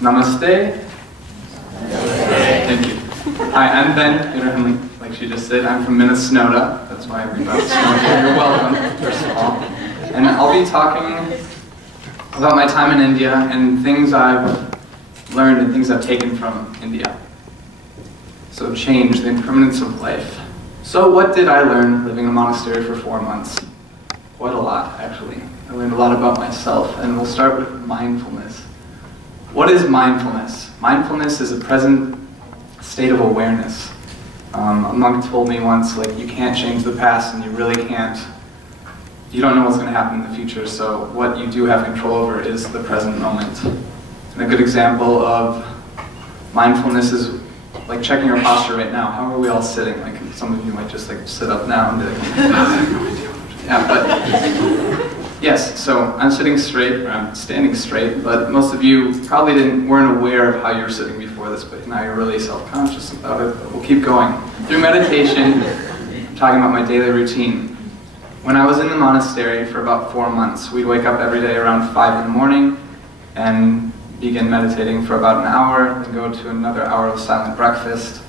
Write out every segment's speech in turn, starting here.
Namaste. Thank you. Hi, I'm Ben Yoder-Henley, like she just said. I'm from Minnesota. That's why I read about snow here. You're welcome, first of all. And I'll be talking about my time in India and things I've learned and things I've taken from India. So change, the impermanence of life. So what did I learn living in a monastery for 4 months? Quite a lot, actually. I learned a lot about myself, and we'll start with mindfulness. What is mindfulness? Mindfulness is a present state of awareness. A monk told me once, like, you can't change the past, and you really can't. You don't know what's going to happen in the future, so what you do have control over is the present moment. And a good example of mindfulness is like checking your posture right now. How are we all sitting? Like, some of you might just like sit up now and be like, I have no idea. Yeah, but yes, so I'm sitting straight, or I'm standing straight, but most of you probably weren't aware of how you were sitting before this, but now you're really self-conscious about it. But we'll keep going. Through meditation, I'm talking about my daily routine. When I was in the monastery for about 4 months, we'd wake up every day around 5 in the morning and begin meditating for about an hour, then go to another hour of silent breakfast.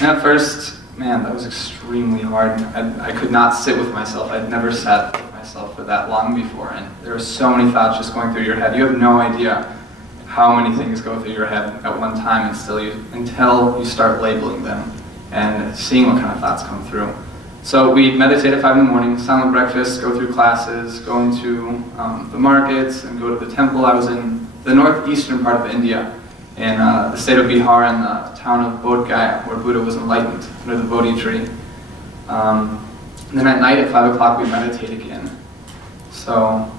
And at first, man, that was extremely hard. I could not sit with myself. I'd never sat with myself for that long before, and there were so many thoughts just going through your head. You have no idea how many things go through your head at one time until you start labeling them and seeing what kind of thoughts come through. So we'd meditate at 5 in the morning, silent breakfast, go through classes, go into the markets, and go to the temple. I was in the northeastern part of India, in the state of Bihar, in the town of Bodh Gaya, where Buddha was enlightened under the Bodhi tree. And then at night at 5 o'clock we meditate again. So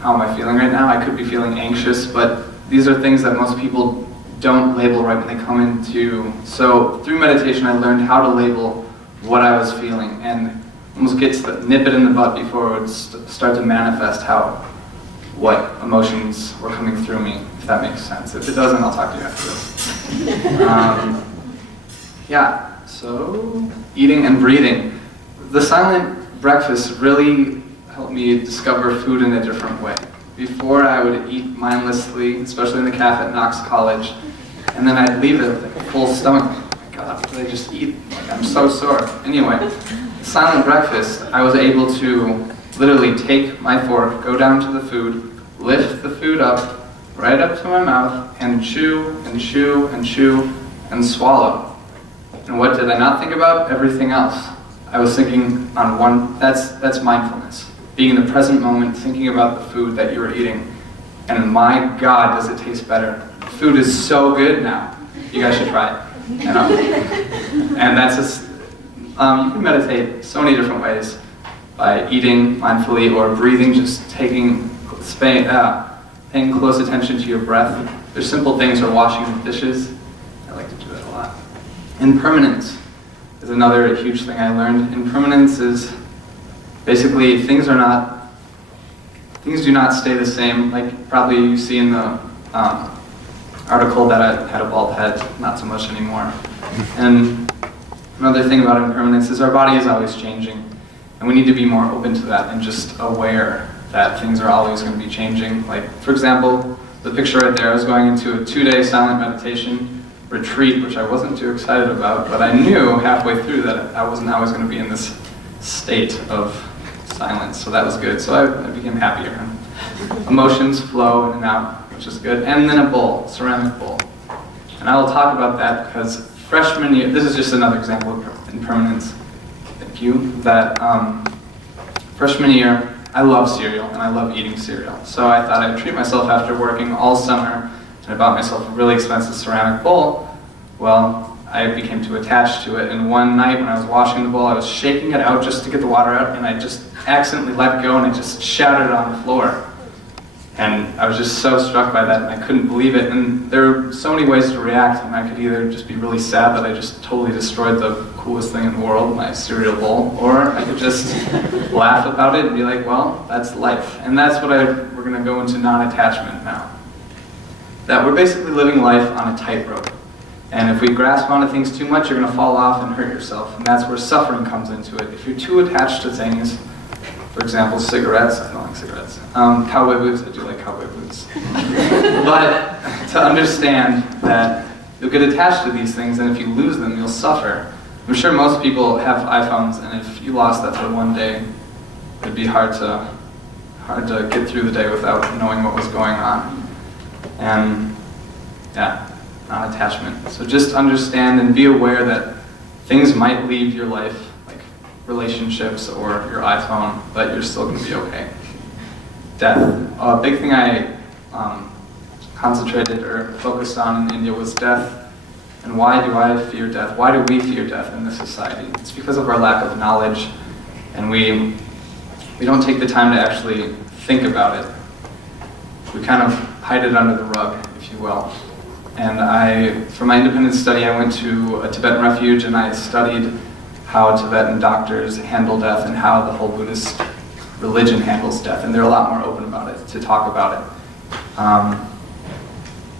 how am I feeling right now? I could be feeling anxious, but these are things that most people don't label right when they come into. So through meditation I learned how to label what I was feeling and almost get to nip it in the bud before it would start to manifest what emotions were coming through me, if that makes sense. If it doesn't, I'll talk to you after this. Yeah, so eating and breathing. The silent breakfast really helped me discover food in a different way. Before I would eat mindlessly, especially in the cafe at Knox College, and then I'd leave it with like a full stomach. Oh my God, what did I just eat? Like, I'm so sore. Anyway, silent breakfast, I was able to literally take my fork, go down to the food, lift the food up, right up to my mouth, and chew, and chew, and chew, and swallow. And what did I not think about? Everything else. I was thinking on one, that's mindfulness. Being in the present moment, thinking about the food that you were eating. And my God, does it taste better. Food is so good now. You guys should try it. You know? And that's just, you can meditate so many different ways. By eating mindfully or breathing, just paying close attention to your breath. There's simple things, or washing the dishes. I like to do that a lot. Impermanence is another huge thing I learned. Impermanence is basically things do not stay the same. Like probably you see in the article that I had a bald head, not so much anymore. And another thing about impermanence is our body is always changing. And we need to be more open to that and just aware that things are always going to be changing. Like, for example, the picture right there, I was going into a 2-day silent meditation retreat, which I wasn't too excited about, but I knew halfway through that I wasn't always going to be in this state of silence, so that was good. So I became happier. Emotions flow in and out, which is good. And then a bowl, ceramic bowl. And I will talk about that because freshman year, this is just another example of impermanence. Thank you. That freshman year, I love cereal and I love eating cereal. So I thought I'd treat myself after working all summer, and I bought myself a really expensive ceramic bowl. Well, I became too attached to it, and one night when I was washing the bowl, I was shaking it out just to get the water out, and I just accidentally let go and it just shattered on the floor. And I was just so struck by that, and I couldn't believe it. And there are so many ways to react, and I could either just be really sad that I just totally destroyed the coolest thing in the world, my cereal bowl, or I could just laugh about it and be like, well, that's life. And that's what we're going to go into non-attachment now. That we're basically living life on a tightrope. And if we grasp onto things too much, you're going to fall off and hurt yourself. And that's where suffering comes into it. If you're too attached to things, for example, cigarettes, I don't like cigarettes. Cowboy boots, I do like cowboy boots. But to understand that you'll get attached to these things, and if you lose them, you'll suffer. I'm sure most people have iPhones, and if you lost that for one day, it'd be hard to get through the day without knowing what was going on. And yeah, non-attachment. So just understand and be aware that things might leave your life, like relationships or your iPhone, but you're still going to be okay. Death. A big thing I concentrated or focused on in India was death. And why do I fear death? Why do we fear death in this society? It's because of our lack of knowledge, and we don't take the time to actually think about it. We kind of hide it under the rug, if you will. And for my independent study, I went to a Tibetan refuge, and I studied how Tibetan doctors handle death and how the whole Buddhist religion handles death, and they're a lot more open about it, to talk about it.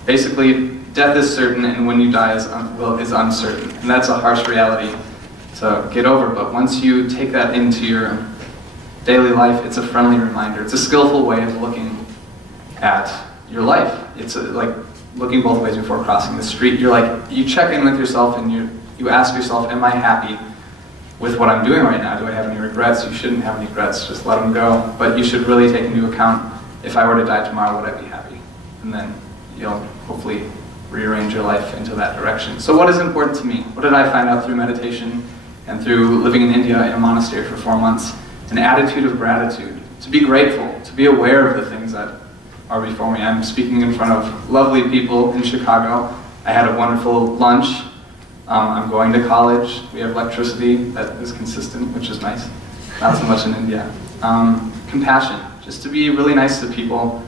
Basically, death is certain, and when you die is uncertain. And that's a harsh reality to get over, but once you take that into your daily life, it's a friendly reminder. It's a skillful way of looking at your life. It's like looking both ways before crossing the street. You check in with yourself and you ask yourself, am I happy with what I'm doing right now? Do I have any regrets? You shouldn't have any regrets, just let them go. But you should really take into account, if I were to die tomorrow, would I be happy? And then you'll hopefully rearrange your life into that direction. So what is important to me? What did I find out through meditation and through living in India in a monastery for 4 months? An attitude of gratitude, to be grateful, to be aware of the things that are before me. I'm speaking in front of lovely people in Chicago. I had a wonderful lunch. I'm going to college. We have electricity that is consistent, which is nice. Not so much in India. Compassion, just to be really nice to people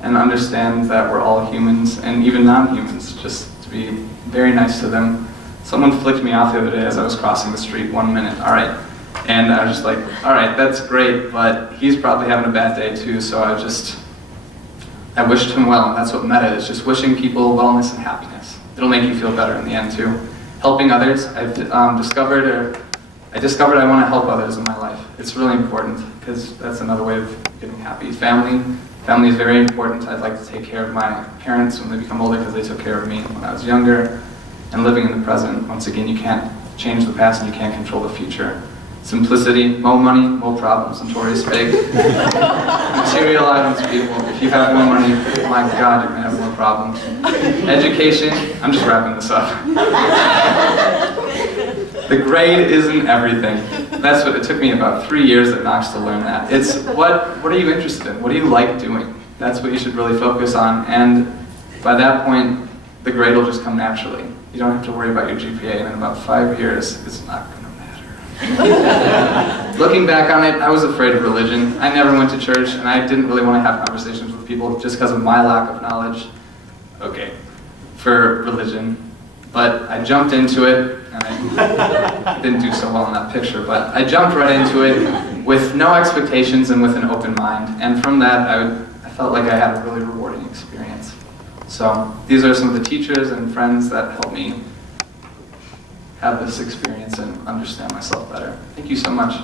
and understand that we're all humans and even non-humans, just to be very nice to them. Someone flicked me off the other day as I was crossing the street, 1 minute, all right. And I was just like, all right, that's great, but he's probably having a bad day too, so I wished him well, and that's what metta is, just wishing people wellness and happiness. It'll make you feel better in the end too. Helping others, I discovered I want to help others in my life. It's really important, because that's another way of getting happy. Family is very important. I'd like to take care of my parents when they become older, because they took care of me when I was younger. And living in the present, once again, you can't change the past and you can't control the future. Simplicity, more money, more problems, notorious big. Material items, people. If you have more money, my God, you're going to have more problems. Education, I'm just wrapping this up. The grade isn't everything. That's what it took me about 3 years at Knox to learn that. It's what are you interested in? What do you like doing? That's what you should really focus on. And by that point, the grade will just come naturally. You don't have to worry about your GPA, and in about 5 years, it's not going to matter. Looking back on it, I was afraid of religion. I never went to church, and I didn't really want to have conversations with people just because of my lack of knowledge. Okay, for religion. But I jumped into it, and I didn't do so well in that picture, but I jumped right into it with no expectations and with an open mind. And from that, I felt like I had a really rewarding experience. So these are some of the teachers and friends that helped me have this experience and understand myself better. Thank you so much.